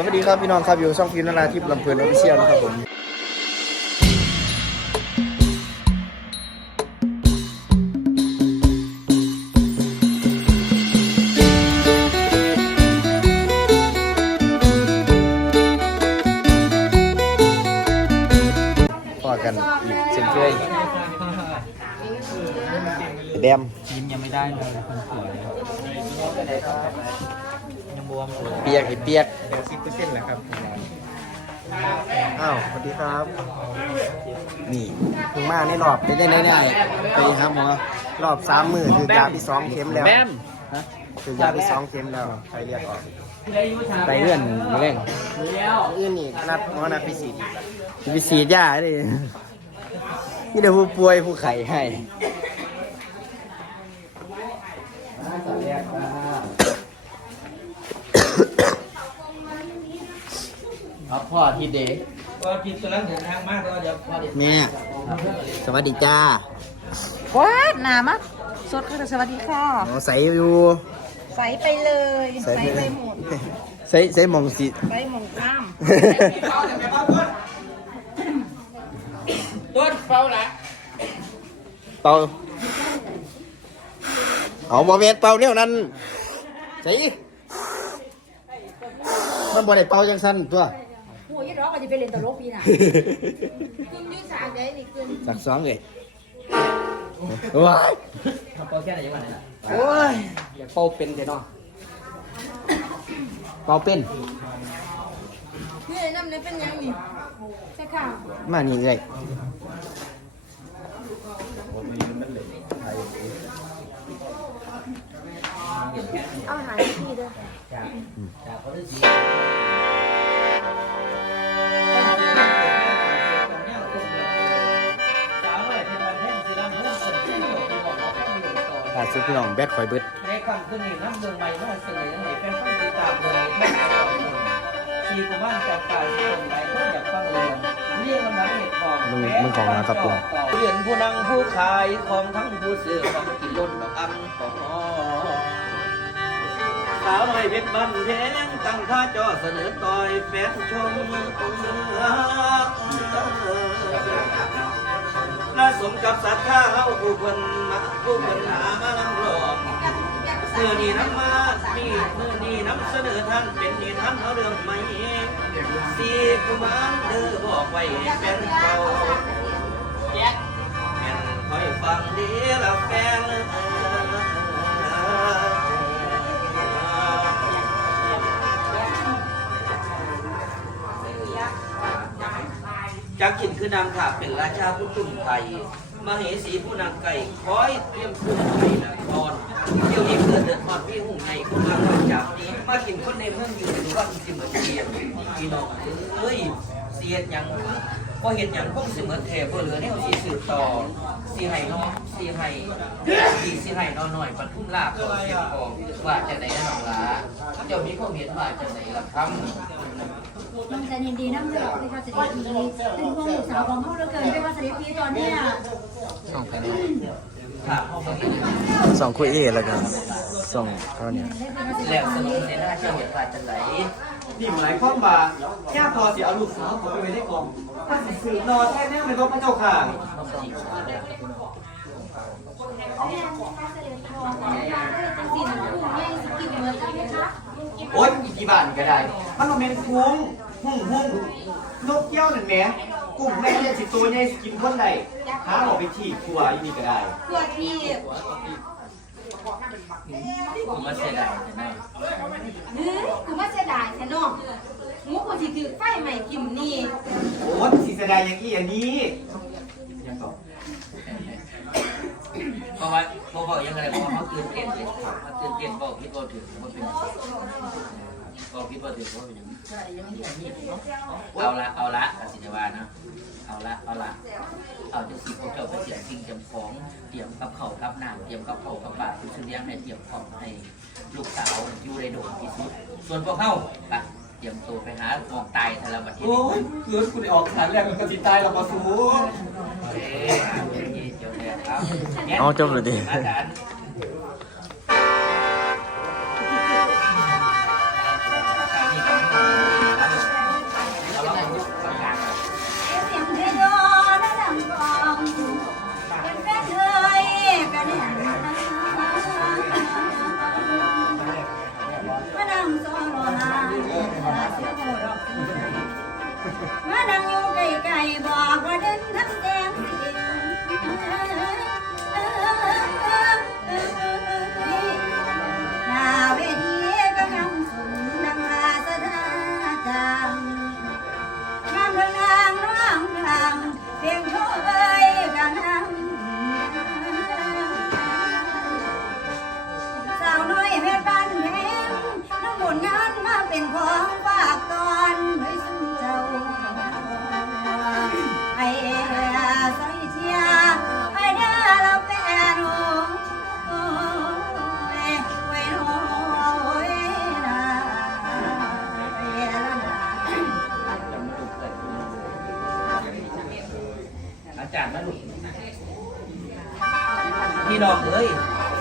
สวัสดีครับพี่น้องครับอยู่ช่องฟิล์มนาราทิพย์ลำเพลินออฟฟิเชียลนะครับผมพอกันอีกเช่นเคยแดมยิ้มยังไม่ได้เลยคนสวย บวมอยู่เปียกไอ้เปียกเดี๋ยวสิบเปอร์เซ็นต์แหละครับอ้าวสวัสดีครับ นี่เพิ่งมาในรอบได้ได้ได้ได้ไปครับหมอรอบสามมือคือยาที่สองเข็มแล้วแบมคือยาที่สองเข็มแล้วใครเรียกออกไปเลื่อนเร่งอื่นนี่นัดหมอนัดพิสีดพิสีดยาเลยนี่เดี๋ยวผู้ป่วยผู้ไข้ให้ ครับพ่อทีเด็กก็กินตัวนั้นเดินทางมากแล้วเดี๋ยวพอเดี๋ยวแม่สวัสดีจ้าว้าหนามักสดค่ะสวัสดีค่ะหมอใส่อยู่ใส่ไปเลยใส่ไปหมดใส่ใส่หมองสิใส่หมองข้ามต้นเฝ้าละเป่าเอาบอเมนเป่าเนี่ยนั่นใส่มันบ่ได้เป่าจังสั้นตัว โอ้ยร้องก็จะไปเล่นตลกปีน่ะกึ่งยืดสากใจนี่กึ่งสักสองเลยว้ายทำเป้าแค่ไหนยังไงน่ะโอ้ยอย่าเป้าเป็นเดี๋ยวเนาะเป่าเป็นนี่น้ำนี่เป็นยังนี่ใช่ค่ะมานี่เลยเอาหายพี่เด้อจ ล่าสุดพี่น้องแบดคอยเบิดในคำขึ้นในน้ำเดินใหม่มาเสนอให้แฟนฟังติดตามเลยไม่เอาชีกุมารจากป่าที่งไหนก็ออยากฟังเรื่องเรียกมันมาเหตุของมึงมึงของนะครับลุงเรียนผู้นั่งผู้ขายของทั้งผู้ซื้อของกินล้นดอกอันของสาวน้อยเพชรบ้านแพงตั้งท่าจอเสนอต่อยแฟนชม สมกับศรัทธาเฮาผู้คนมาผู้คนหามาลำลองเมื่อนี้น้ำมานี่เมื่อนี้น้ำเสนอท่านเป็นนี่ท่านเขาเรื่องใหม่สีกุมารเดือบอกไว้เป็นเก่าแม่นคอยฟังดีละแฟน จักขินคือนางขาเป็นราชาผู้ตุ่มไทยมเหสีผู้นางไก่คอยเตรียมเครื่องไทยนครเดี๋ยวนี้เกิดเดือดร้อนพี่หุ่งไงเข้ามาก่อจากนี้มากินคนในเมืองอยู่หรือว่าสิเหมือนเสียพี่น้องเอ้ยเสียดยังพอเห็นหยังคงสิเหมือนแทบ่เหลือแนวสิสืบต่อสิให้น้องสิให้ดีสิให้น้องหน่อยปทุมลาบต่อเสียงของว่าจะไหนน้องหลาเจ้ามีความเห็นว่าจะไหนล่ะครับ มันจะยินดีน้ำเลือดไม่ว่าจะดีพีเป็นพวกลูกสาวของเขาเหลือเกินไม่ว่าจะดีพีตอนเนี้ยครับเขาบอกสองคุยเอแล้วกันสองเท่านี้แล้วสนุนในหน้าเจ้าเห็นว่าจะไหนนี่หมายความว่าแค่พอสิเอาลูกสาวผมไปไว้ในกล่องถ้าสิสืบนอแท้แน่เป็นรถพระเจ้าค่ะสิ่งผู้ใหญ่สกิลเหมือนกันไหมคะโอ๊ยอีกกี่บาทก็ได้ มันโมเมนต์คุ้ง หุ่งหุ่งนกเกี้ยวนั่นแหมกลุ่มแม่เนี่ยสิตัวใหญ่กินคนใดหาออกไปที่ครัวอีนี่ก็ได้ขวดที่ผมมาเสียดายแต่แม่หือกูมาเสียดายแท้น้องหมูกูสิถือไฟใหม่กิมนี่โอ๊ยสิแสดงอย่างอี้อย่างนี้ยังต่อเพราะว่าเพราะว่ายังไงเพราะว่าเขาตื่นเต้นเลยเขาตื่นเต้นบอกพี่ก็ถึงว่าเป็น บอกพี่ก็ถึงว่าเป็นเอาละเอาละสินวานะเอาละเอาละเอาจะสิพวกเจ้าไปเสียสิ่งจำของเตรียมกับเขากับน้ำเตรียมกับเขากับปลาคือชุดเลี้ยงในเตรียมของให้ลูกสาวอยู่ในโดมที่สุดส่วนพวกเขาไปเตรียมตัวไปหาของตายทาราบัติโอ๊ยเกิดกูได้ออกฐานแรกมันก็สิตายแล้วบ่สูเอาจบเลยดิอาจารย์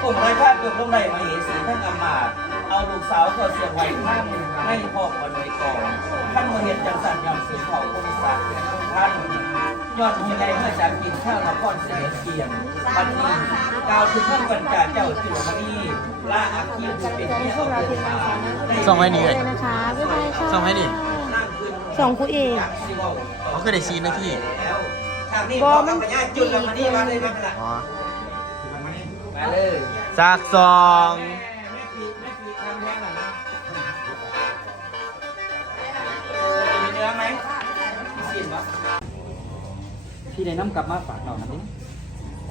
พี่มเลยพาดเกือบลงได้มาเหสีท่านอำมาตย์เอาลูกสาวเขาเสียไว้ข้างให้พ่อคนไว้ก่อนท่านมาเห็นจังสันยำสืบเผ่าพงศาท่านยอดมีแรงมาจากกินข้าวนครเสด็จเกียงวันนี้กล่าวถึงเรื่องบรรจาเจ้าจุลมณีลาอักขีผู้เป็นเมียเอาเกิดมาได้ส่งไว้นี่เลยนะคะบ๊ายบายค่ะส่งให้ดิสองครูเอกเขาคือได้ซีนาทีบอมันจุดแล้วมานี่ มาเลยมาเลยอ๋อมาเลยจากสองมีเนื้อไหมมีสินปะพี่ได้น้ำกลับมาฝากเรานะนี่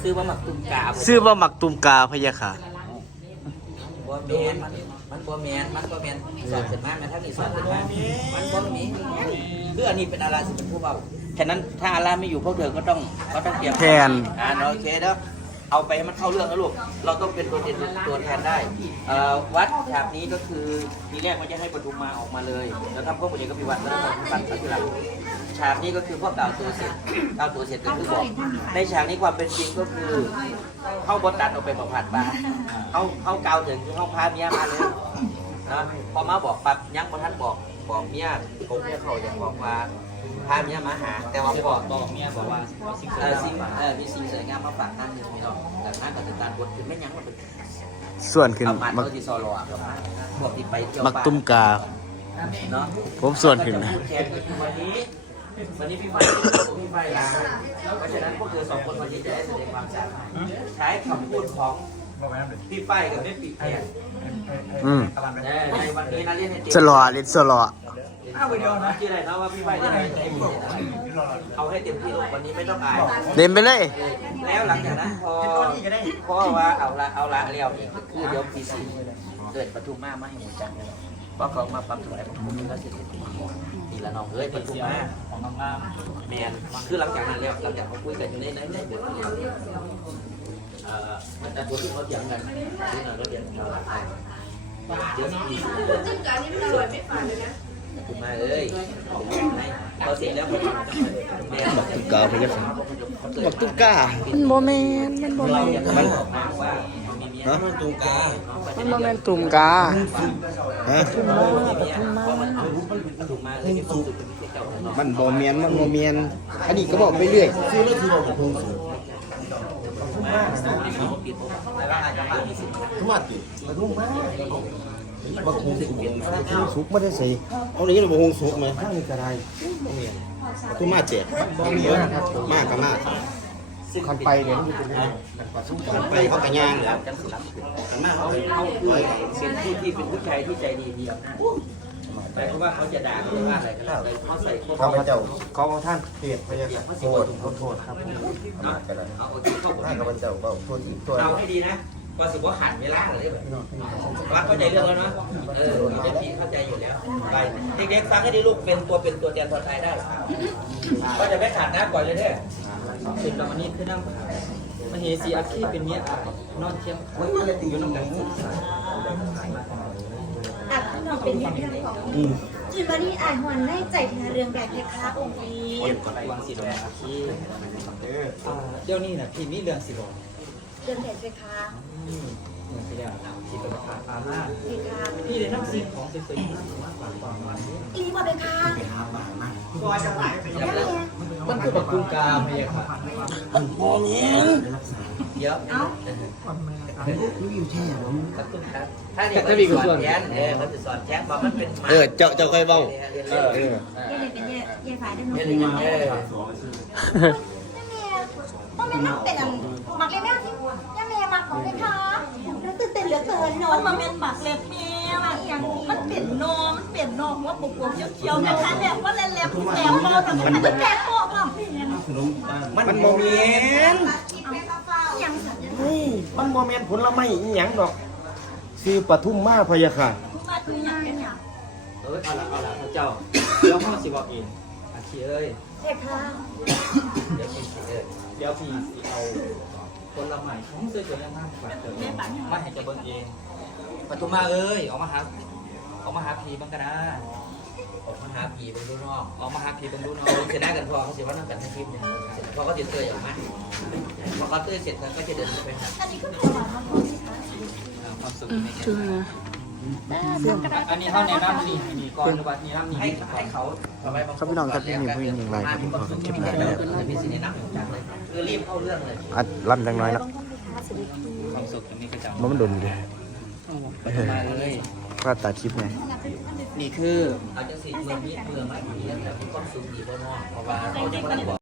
ซื้อมาหมักตุ้มกาบซื้อว่าหมักตุมกาพะยะค่ะบัวแมนมันมันบัวแมนมันบัวแมนสอนขึ้นมาแมนทั้งนี้สอนขึ้นมามันบัวมีเพื่ออันนี้เป็นอาราสิเป็นผู้เบาฉะนั้นถ้าอาราไม่อยู่พวกเธอก็ต้องก็ต้องเตรียมแทนอ่าโอเคเด้อ เอาไปให้มันเข้าเรื่องนะลูก เราต้องเป็นตัวเด่นตัวแทนได้เอ่อวัดฉากนี้ก็คือทีแรกมันจะให้ปฐุมมาออกมาเลยแล้วทำพวกปุญญกพิวัตรแล้วทำปันปัจจุบันฉากนี้ก็คือพวกกล่าวตัวเสร็จกล่าวตัวเสร็จก็คือบอกในฉากนี้ความเป็นจริงก็คือ เข้าบดตัดออกไปประผัดมาเข้าเข้ากาวถึงเข้าพาเมียมาเลยนะพอมาบอกปั๊บยังบนท่านบอกบอกเมียผมเมียเขาจะบอกว่า พาเมียมาหา แต่ว่าบอกบอกเมียบอกว่าเออสิ่งเออมีสิ่งสวยงามมาฝากท่านหนึ่งพี่น้องแต่ท่านก็จะตารบทคือไม่ยั้งมันเป็นส่วนขึ้นประมาณหมักเขาที่ซอรอกับมาพวกที่ไปเที่ยวหมักตุมกา เนาะผมส่วนขึ้นนะแทนก็คือวันนี้วันนี้พี่ไฟพี่ไฟลาเพราะฉะนั้นพวกเธอสองคนวันนี้จะได้แสดงความสามารถใช้คำพูดของพี่ไฟกับแม่ปีแทนอืม ในวันนี้นะเรียนให้เต็มสลอเล่นสลอ เอาไปเดียวนะที่ไรนะว่าพี่ไฟจะได้ใจดีเอาให้เต็มที่ลูกวันนี้ไม่ต้องอายเล่นไปเลย แล้วหลังจากนั้นพอพอว่าเอาละเอาละเลี้ยวอีกก็คือเดี๋ยวปีสี่เกิดปทุมมาไม่ให้หมดจังเลยเพราะเขามาปั๊มถวายปทุมแล้วเสร็จนี่ละน้องเอ้ยปทุมมาของน้องงามแมนคือหลังจากนั้นแล้วหลังจากเขาคุยกันอยู่ในในในบทเรียนเอ่อแต่ตัวที่เขาเถียงกันที่เราเรียนเราหลักเดี๋ยวนี้จุดการนี้ไม่อร่อยไม่ฝันเลยนะ มาเอ้ยพอเสร็จแล้วผมแม่บอกตุมกาพะยะค่ะหมักตุมกามันโมเมนมันโมเมนมันออกมาว่าฮะตุงกามันโมเมนตุ่มกาฮะตุงมาเลยที่สุดเป็นเจ้าของมันโมเมียนมันโมเมียนอันนี้ก็บอกไปเรื่อยซื้อแล้วคือบอกกับพงศ์แต่ว่าอาจจะมาที่สุดทุกวันติมาทุ่มมาก บักฮงสุกสุกไม่ได้ใส่เอาอย่างนี้เราบักฮงสุกไหมข้างนี้ก็ได้ทุ่มมาเจ็ดมากกับมากคันไปเดี๋ยวมันจะเป็นคันไปเขากระย่างแล้วจังสิรับคันมากเขาเขาคือเป็นผู้ที่เป็นผู้ชายที่ใจดีเดียวนะแต่เพราะว่าเขาจะด่าเขาว่าอะไรก็แล้วแต่เขาใส่พวกเขาพระเจ้าเขาท่านเปลี่ยนพระยาโทษเขาโทษครับเขาเอาที่เขาบอกท่านกับพระเจ้าก็โทษอีกตัวเราให้ดีนะ ว่าสึกว่าหันเวลาเลยแบบว่าเข้าใจเรื่องแล้วเนาะเออเด็กพี่เข้าใจอยู่แล้วไปเด็กๆฟังให้ดีลูกเป็นตัวเป็นตัวแทนคนไทยได้ก็จะไม่ขาดน้ำก่อนเลยเด้อสิบลำอันนี้คือนั่งมเหสีอัคคีเป็นเมียอายนอนเทียมอยู่น้ำกันอะพี่น้องเป็นยังไงของจิมารีอ่านหวนได้ใจแทนเรื่องแบบเพคะองค์นี้วางสีแดงอัคคีอ่าเดี๋ยวนี้นะพี่มีเรื่องสิบอก เรื่องแบบเพคะอืมเหมือนที่แล้วที่เป็นขาพามาเพคะพี่ได้นั่งสิ่งของสวยๆมากมากกว่าความมันอีนี่มาเพคะมันคือบักกุงกาเมียค่ะเยอะเอ้าถ้าเด็กเขาจะสอนแย้นเออเขาจะสอนแย้นบอกมันเป็นเออเจ้าเจ้าเคยเบ้าเออเออเย่เลยเป็นเย่เย่ฝ่ายได้หนูเอเป็นอเย่เออพ่อ แม่นั่งเป็นอันหมักเล็บแม่ที่ย่าแม่หมักของเพคะแล้วตื่นเต้นเหลือเกินเนอนมันเป็นหมักเล็บแม่ว่ะมันเปลี่ยนนมมันเปลี่ยนนมว่าปวดๆเขียวๆนะคะแบบว่าเล็บๆแหลมโตแต่มันเป็นแก่โตพ่อพี่เนี่ยมันโมเมียนยังสัญญาเฮ้ยมันโมเมียนผลไม้อีหยังดอกซื้อปทุมมาพะยะค่ะว่าคือยังเป็นอย่างเออเอาละเอาละพระเจ้าเดี๋ยวพ่อสิบอกเองอัคคีเอ้ย เพคะเดี๋ยวพี่เออเดี๋ยวพี่สิเอาคนละใหม่ของสวยๆมากกว่าเดิมมาให้เจะเบิ่งเองปทุมมาเอ้ยออกมาหาออกมาหาพี่บ้างก็ได้ออกมาหาพีผีเป็นรู้นอกเอามาหาพี่เบิ่งดูเนาะเขาจะได้กันพอเขาเสียว่านั่งกันในคลิปเนี่ยพอเขาติดเตยออกมาพอเขาเตยเสร็จแล้วก็จะเดินไปหาอันนี้ก็ถวายมาพร้อมสิคะความสุขอืมในจุนะ อันนี้เฮาแนะนำนี่นี่ก่อนหรือว่านี่นำนี่ให้ก่อให้นเขาครับพี่น้องครับที่มีผู้หญิงอย่างไรครับผมขอเก็บรายละเอียดมีสิ่งนี้นักจังเลยคือรีบเข้าเรื่องเลยอัดล่ำจังน้อยละความสุขตรงนี้ก็จะมันมันโดนอยู่ดิมาเลยก็ตัดคลิปไงนี่คือเอาจังสิเมืองนี้เมืองไม่ดีแต่มีความสุขดีบ่เนาะเพราะว่าเขาจะมาบอก